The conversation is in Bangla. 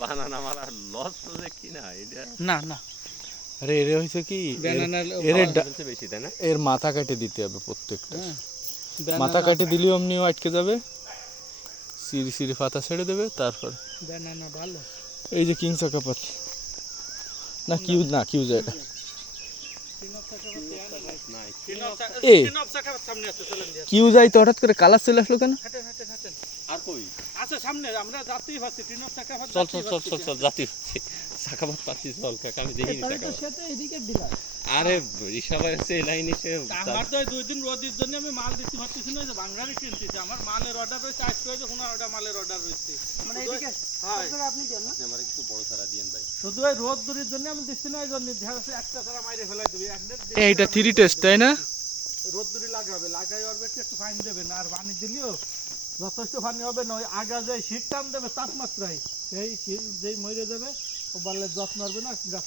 বানানা মারা লস তো কি না এটা না না আরে এর হয়েছে কি বেশি তাই না এর মাথা কেটে দিতে হবে প্রত্যেকটা হ্যাঁ মাথা কেটে দিলেও এমনিও আটকে যাবে সিঁড়ি সিঁড়ি পাতা ছেড়ে দেবে তারপর ব্যানানা ভালো এই যে কিং চাকাপাত না কিউজ না কিউজ এটা এ কিউজ আই তো হঠাৎ করে কালার চলে আসলো কেন আর কই আচ্ছা সামনে আমরা যাত্রী পাচ্ছি ট্রেন অফ চাকাপাত চল চল চল চল চল জাতি চাকাপাত পাচ্ছি চল কাকা আমি দেখিনি চাকাপাত সেটা এদিকে দিলা আরে ঋষাবার আছে এই লাইনে সে আমার তো 2 দিন রোদের জন্য আমি মাল দিতে পারতেছি না যে বাংলাদেশে কিনতেছি আমার মালের অর্ডার রয়েছে আজকে হয়তো কোনো অর্ডার মালের অর্ডার রয়েছে মানে এদিকে হ্যাঁ আপনি দেন না আমার কিছু বড় সারা দিয়েন ভাই শুধু এই রোদ দূরের জন্য আমি দিচ্ছি না এই জন্য দেখা যাচ্ছে একটা সারা মাইরে ফেলাই দেবে এইটা 3 টেস্ট তাই না রোদ দূরে লাগাবে লাগাই ওর একটু ফাইন দেবেন আর পানি দিলেও যথেষ্ট পানি হবে না ওই আগা যে শীত টান দেবে তাপমাত্রায় সেই শীত যেই মরে যাবে ও বললে যত্ন হবে না গাছ